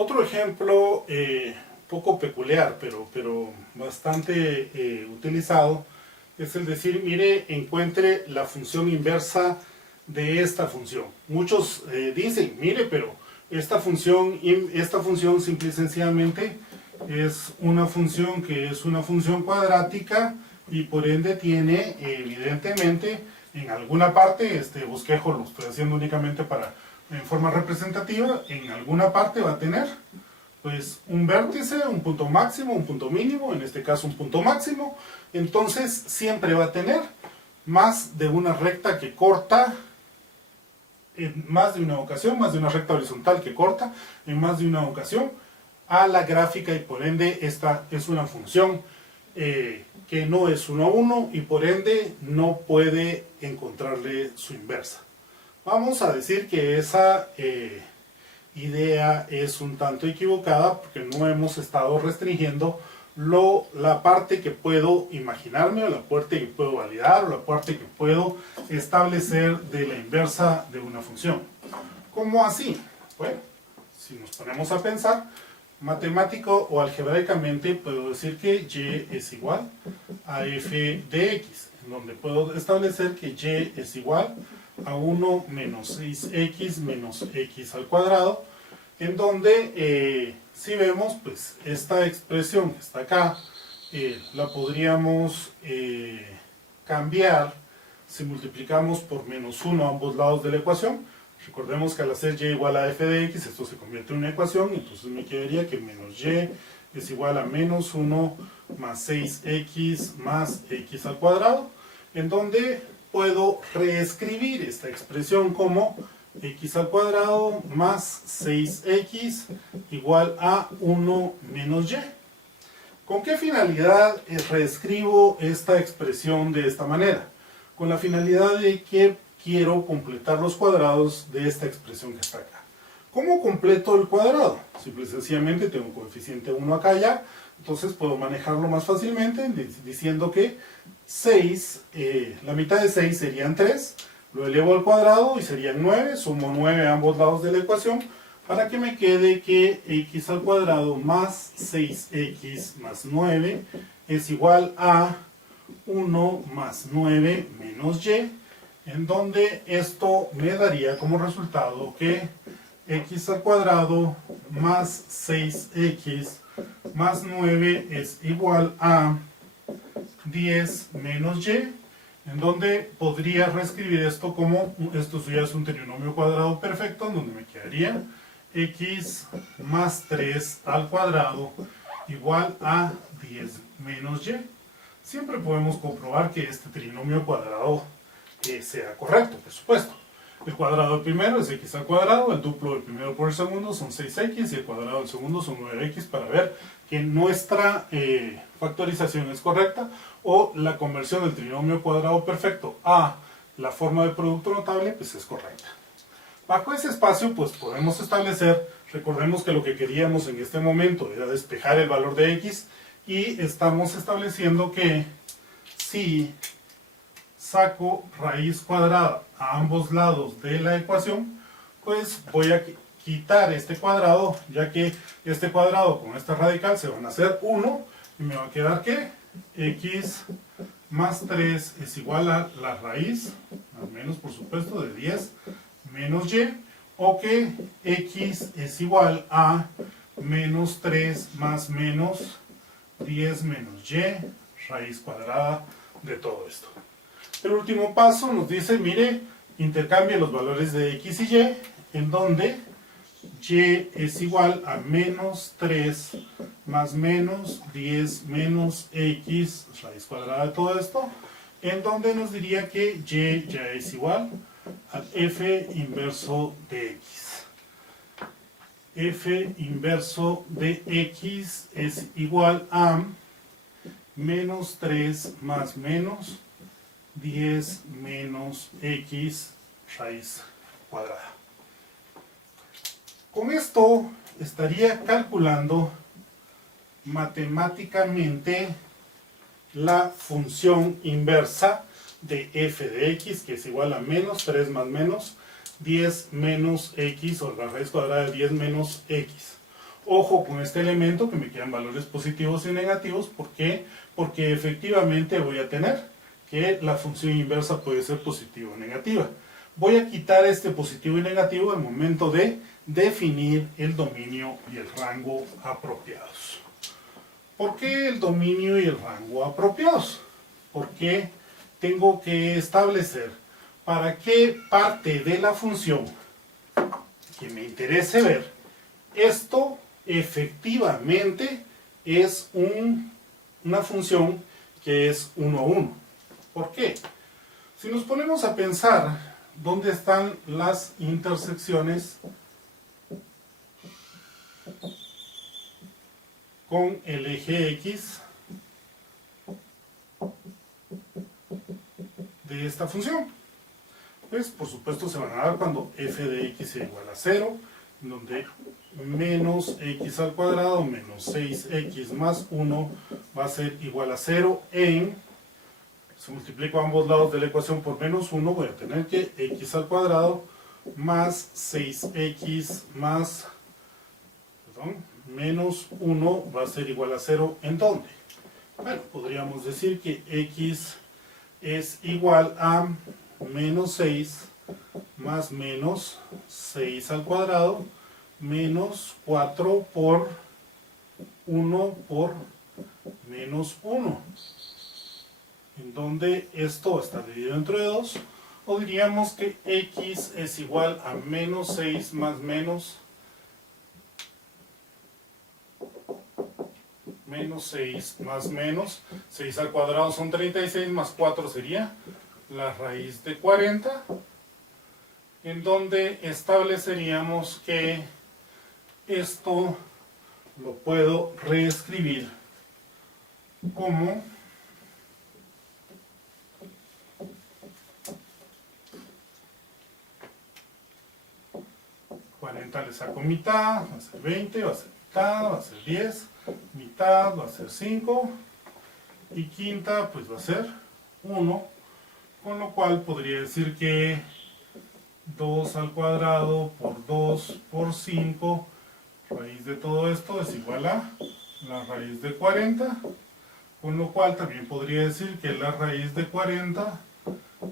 Otro ejemplo poco peculiar, pero bastante utilizado, es el decir, mire, encuentre la función inversa de esta función. Muchos dicen, mire, pero esta función simple y sencillamente es una función que es una función cuadrática y por ende tiene evidentemente en alguna parte, bosquejo lo estoy haciendo únicamente en forma representativa, en alguna parte va a tener pues un vértice, un punto máximo, un punto mínimo, en este caso un punto máximo. Entonces siempre va a tener más de una recta que corta en más de una ocasión, más de una recta horizontal que corta en más de una ocasión a la gráfica, y por ende esta es una función que no es 1 a 1 y por ende no puede encontrarle su inversa. Vamos a decir que esa idea es un tanto equivocada porque no hemos estado restringiendo la parte que puedo imaginarme, o la parte que puedo validar, o la parte que puedo establecer de la inversa de una función. ¿Cómo así? Bueno, si nos ponemos a pensar, matemático o algebraicamente puedo decir que y es igual a f de x, en donde puedo establecer que y es igual a 1 menos 6x menos x al cuadrado, en donde si vemos, pues esta expresión que está acá la podríamos cambiar si multiplicamos por menos 1 a ambos lados de la ecuación. Recordemos que al hacer y igual a f de x, esto se convierte en una ecuación, entonces me quedaría que menos y es igual a menos 1 más 6x más x al cuadrado, en donde puedo reescribir esta expresión como x al cuadrado más 6x igual a 1 menos y. ¿Con qué finalidad reescribo esta expresión de esta manera? Con la finalidad de que quiero completar los cuadrados de esta expresión que está acá. ¿Cómo completo el cuadrado? Simple y sencillamente tengo un coeficiente 1 acá y allá, entonces puedo manejarlo más fácilmente diciendo que 6, la mitad de 6 serían 3, lo elevo al cuadrado y serían 9, sumo 9 a ambos lados de la ecuación para que me quede que x al cuadrado más 6x más 9 es igual a 1 más 9 menos y, en donde esto me daría como resultado que x al cuadrado más 6x más 9 es igual a 10 menos y, en donde podría reescribir esto como, esto ya es un trinomio cuadrado perfecto, en donde me quedaría x más 3 al cuadrado igual a 10 menos y. Siempre podemos comprobar que este trinomio cuadrado sea correcto, por supuesto. El cuadrado del primero es x al cuadrado, el duplo del primero por el segundo son 6x y el cuadrado del segundo son 9x, para ver que nuestra factorización es correcta, o la conversión del trinomio cuadrado perfecto a la forma de producto notable pues es correcta. Bajo ese espacio pues podemos establecer, recordemos que lo que queríamos en este momento era despejar el valor de x, y estamos estableciendo que si saco raíz cuadrada a ambos lados de la ecuación, pues voy a quitar este cuadrado, ya que este cuadrado con esta radical se van a hacer 1, y me va a quedar que x más 3 es igual a la raíz, al menos por supuesto, de 10 menos y, o que x es igual a menos 3 más menos 10 menos y raíz cuadrada de todo esto. El último paso nos dice, mire, intercambie los valores de x y y, en donde y es igual a menos 3 más menos 10 menos x raíz cuadrada de todo esto, en donde nos diría que y ya es igual al f inverso de x. F inverso de x es igual a menos 3 más menos 10 menos x raíz cuadrada. Con esto estaría calculando matemáticamente la función inversa de f de x, que es igual a menos 3 más menos 10 menos x, o la raíz cuadrada de 10 menos x. Ojo con este elemento que me quedan valores positivos y negativos. ¿Por qué? Porque efectivamente voy a tener que la función inversa puede ser positiva o negativa. Voy a quitar este positivo y negativo al momento de definir el dominio y el rango apropiados. ¿Por qué el dominio y el rango apropiados? Porque tengo que establecer para qué parte de la función que me interese ver, esto efectivamente es una función que es 1 a 1. ¿Por qué? Si nos ponemos a pensar dónde están las intersecciones con el eje X de esta función, pues por supuesto se van a dar cuando f de x es igual a 0, donde menos x al cuadrado menos 6x más 1 va a ser igual a 0 en, si multiplico ambos lados de la ecuación por menos 1, voy a tener que x al cuadrado más 6x más, menos 1 va a ser igual a 0, ¿en dónde? Bueno, podríamos decir que x es igual a menos 6 más menos 6 al cuadrado menos 4 por 1 por menos 1, en donde esto está dividido entre 2, o diríamos que x es igual a menos 6 más menos 6 más menos 6 al cuadrado son 36 más 4 sería la raíz de 40, en donde estableceríamos que esto lo puedo reescribir como 40 le saco mitad, va a ser 20, va a ser mitad, va a ser 10, mitad va a ser 5 y quinta pues va a ser 1, con lo cual podría decir que 2 al cuadrado por 2 por 5, raíz de todo esto es igual a la raíz de 40, con lo cual también podría decir que la raíz de 40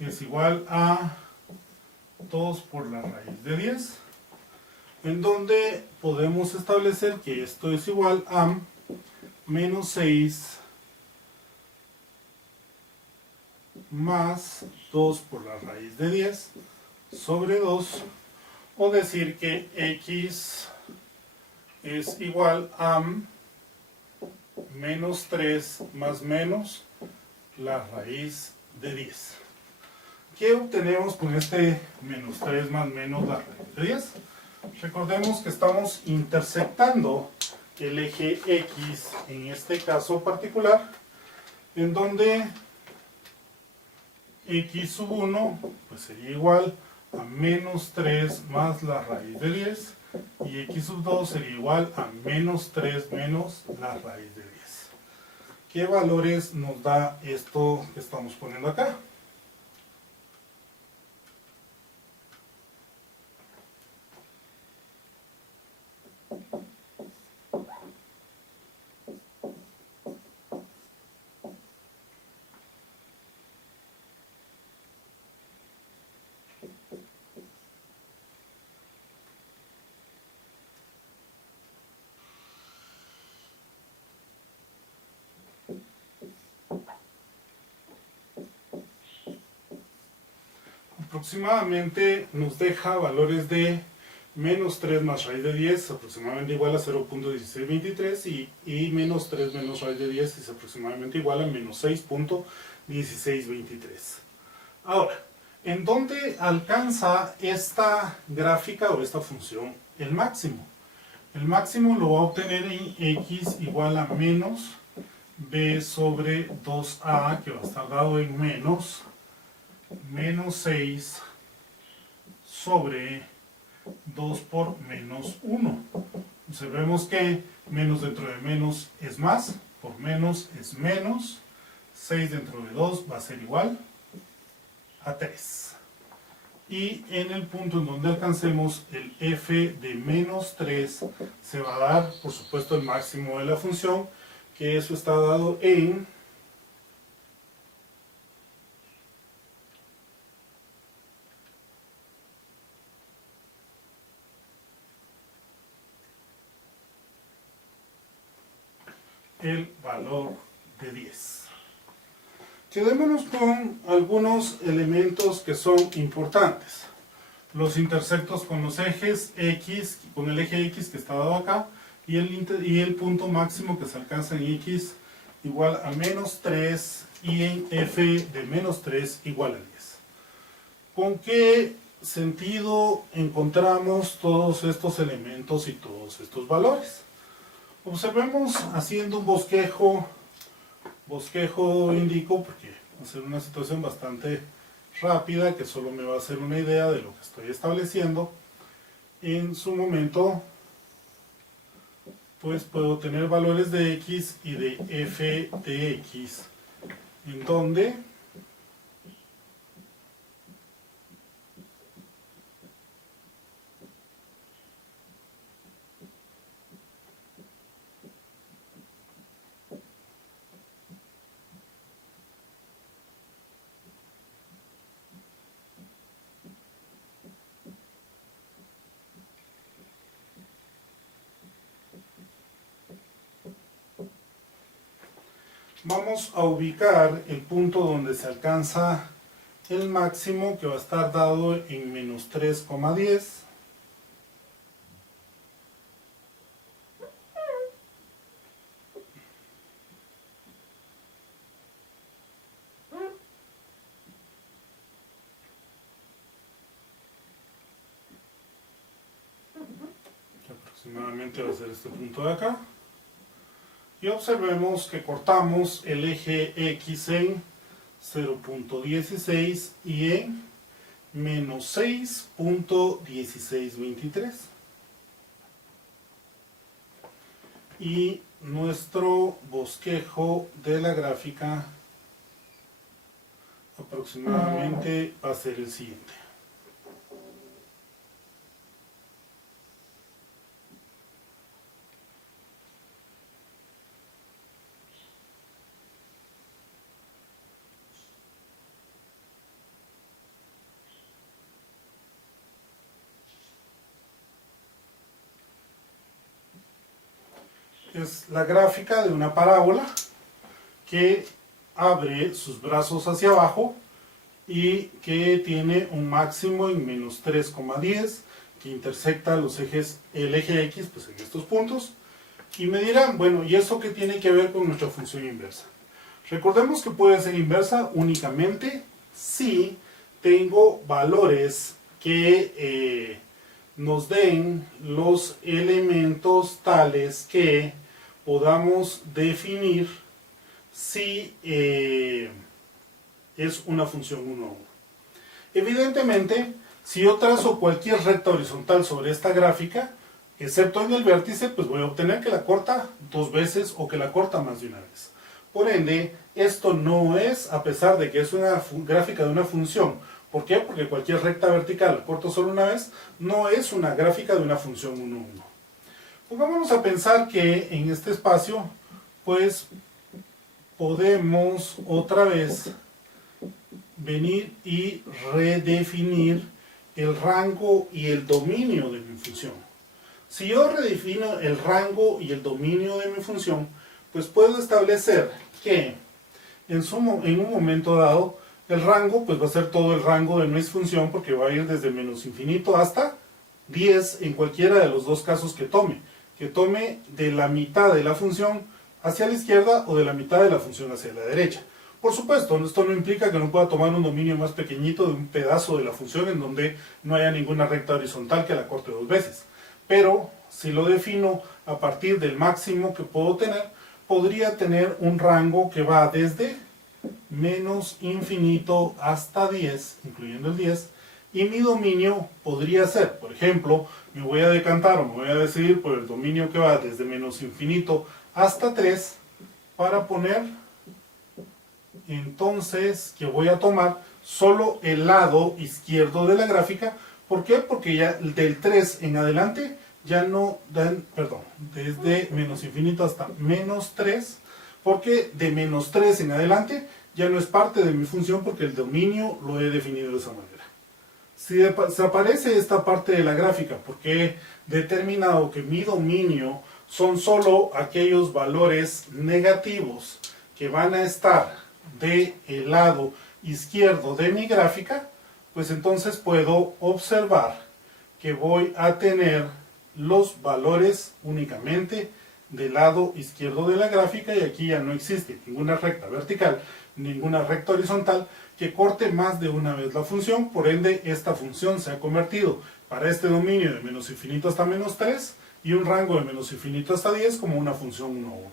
es igual a 2 por la raíz de 10, en donde podemos establecer que esto es igual a menos 6 más 2 por la raíz de 10 sobre 2, o decir que x es igual a menos 3 más menos la raíz de 10. ¿Qué obtenemos con este menos 3 más menos la raíz de 10? Recordemos que estamos intersectando el eje X en este caso particular, en donde X sub 1 pues sería igual a menos 3 más la raíz de 10 y X sub 2 sería igual a menos 3 menos la raíz de 10. ¿Qué valores nos da esto que estamos poniendo acá? Aproximadamente nos deja valores de menos 3 más raíz de 10 aproximadamente igual a 0.1623 y menos 3 menos raíz de 10 es aproximadamente igual a menos 6.1623. Ahora, ¿en dónde alcanza esta gráfica o esta función el máximo? El máximo lo va a obtener en x igual a menos b sobre 2a, que va a estar dado en menos 6 sobre 2 por menos 1. Observemos que menos dentro de menos es más, por menos es menos, 6 dentro de 2 va a ser igual a 3. y en el punto en donde alcancemos el f de menos 3 se va a dar, por supuesto, el máximo de la función, que eso está dado en el valor de 10. Quedémonos con algunos elementos que son importantes. Los intersectos con los ejes X, con el eje X que está dado acá, y el punto máximo que se alcanza en X igual a menos 3 y en F de menos 3 igual a 10. ¿Con qué sentido encontramos todos estos elementos y todos estos valores? Observemos haciendo un bosquejo indico porque va a ser una situación bastante rápida que solo me va a hacer una idea de lo que estoy estableciendo. En su momento pues puedo tener valores de X y de F de X en donde vamos a ubicar el punto donde se alcanza el máximo, que va a estar dado en menos 3,10. Que aproximadamente va a ser este punto de acá. Y observemos que cortamos el eje X en 0.16 y en menos 6.1623. Y nuestro bosquejo de la gráfica aproximadamente va a ser el siguiente. Es la gráfica de una parábola que abre sus brazos hacia abajo y que tiene un máximo en menos 3,10 que intersecta los ejes, el eje X pues en estos puntos. Y me dirán, bueno, ¿y eso qué tiene que ver con nuestra función inversa? Recordemos que puede ser inversa únicamente si tengo valores que nos den los elementos tales que podamos definir si es una función 1 a 1. Evidentemente, si yo trazo cualquier recta horizontal sobre esta gráfica, excepto en el vértice, pues voy a obtener que la corta dos veces o que la corta más de una vez. Por ende, esto no es, a pesar de que es una gráfica de una función. ¿Por qué? Porque cualquier recta vertical la corto solo una vez, no es una gráfica de una función 1 a 1. Pongámonos a pensar que en este espacio, pues, podemos otra vez venir y redefinir el rango y el dominio de mi función. Si yo redefino el rango y el dominio de mi función, pues puedo establecer que en un momento dado el rango pues va a ser todo el rango de mi función, porque va a ir desde menos infinito hasta 10 en cualquiera de los dos casos que tome de la mitad de la función hacia la izquierda o de la mitad de la función hacia la derecha. Por supuesto, esto no implica que no pueda tomar un dominio más pequeñito de un pedazo de la función en donde no haya ninguna recta horizontal que la corte dos veces. Pero si lo defino a partir del máximo que puedo tener, podría tener un rango que va desde menos infinito hasta 10, incluyendo el 10, y mi dominio podría ser, por ejemplo, me voy a decantar o me voy a decidir por el dominio que va desde menos infinito hasta 3, para poner entonces que voy a tomar solo el lado izquierdo de la gráfica. ¿Por qué? Porque ya del 3 en adelante ya no dan, perdón, desde menos infinito hasta menos 3, porque de menos 3 en adelante ya no es parte de mi función porque el dominio lo he definido de esa manera. Si desaparece esta parte de la gráfica porque he determinado que mi dominio son solo aquellos valores negativos que van a estar del lado izquierdo de mi gráfica, pues entonces puedo observar que voy a tener los valores únicamente del lado izquierdo de la gráfica, y aquí ya no existe ninguna recta vertical, ninguna recta horizontal que corte más de una vez la función. Por ende, esta función se ha convertido para este dominio de menos infinito hasta menos 3 y un rango de menos infinito hasta 10 como una función 1 a 1.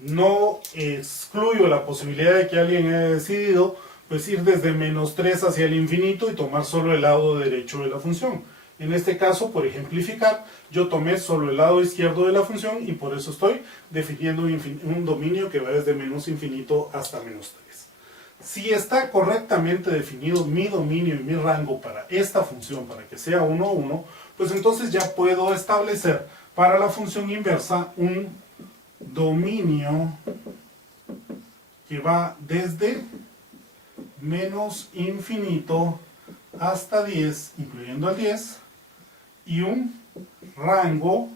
No excluyo la posibilidad de que alguien haya decidido pues ir desde menos 3 hacia el infinito y tomar solo el lado derecho de la función. En este caso, por ejemplificar, yo tomé solo el lado izquierdo de la función y por eso estoy definiendo un dominio que va desde menos infinito hasta menos 3. Si está correctamente definido mi dominio y mi rango para esta función, para que sea 1 a 1, pues entonces ya puedo establecer para la función inversa un dominio que va desde menos infinito hasta 10, incluyendo el 10, y un rango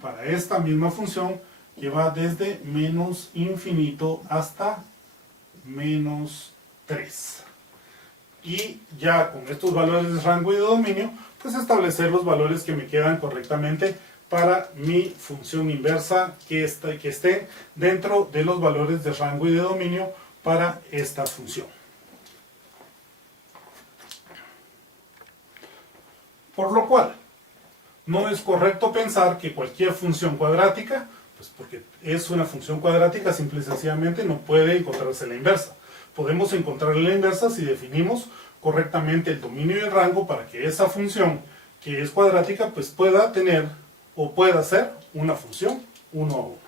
para esta misma función que va desde menos infinito hasta menos 3. Y ya con estos valores de rango y de dominio, pues establecer los valores que me quedan correctamente para mi función inversa que esté dentro de los valores de rango y de dominio para esta función. Por lo cual, no es correcto pensar que cualquier función cuadrática, pues porque es una función cuadrática, simple y sencillamente no puede encontrarse la inversa. Podemos encontrar la inversa si definimos correctamente el dominio y el rango para que esa función que es cuadrática pues pueda tener o pueda ser una función 1 a 1.